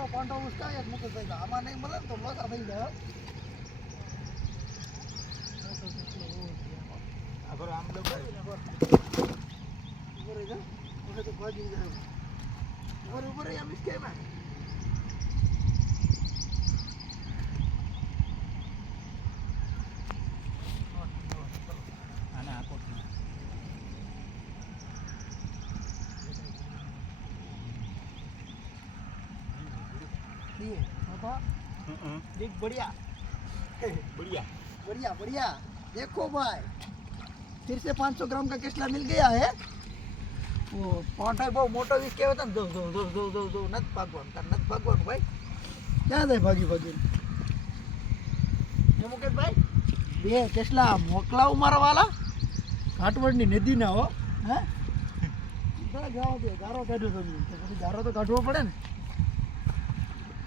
photo photo ઉસકાવી મૂકી થઈ જાય આમાં નહીં મળે તો લોચા થઈ જાય આગળ આમ લોકો ઉપર ઉપર ઉપર એમ કેમ ये, बाबा, देख बढ़िया बढ़िया बढ़िया बढ़िया देखो भाई फिर से 500 ग्राम का केसला मिल गया है वो પોઠો બહુ મોટો વીસ કેવો હતો ને જો જો જો જો જો જો નથી ભાગવાનું તાર નથી ભાગવાનું ભાઈ ક્યાં જાય ભાગી ભાગી એ મુકેશભાઈ બે કેસલા મોકલાવું મારા વાલા ઘાટવડની નદી ના હો હે સીધા જાઓ દે ગારો કાઢ્યો તમને તો પછી ગારો તો કાઢવો પડે ને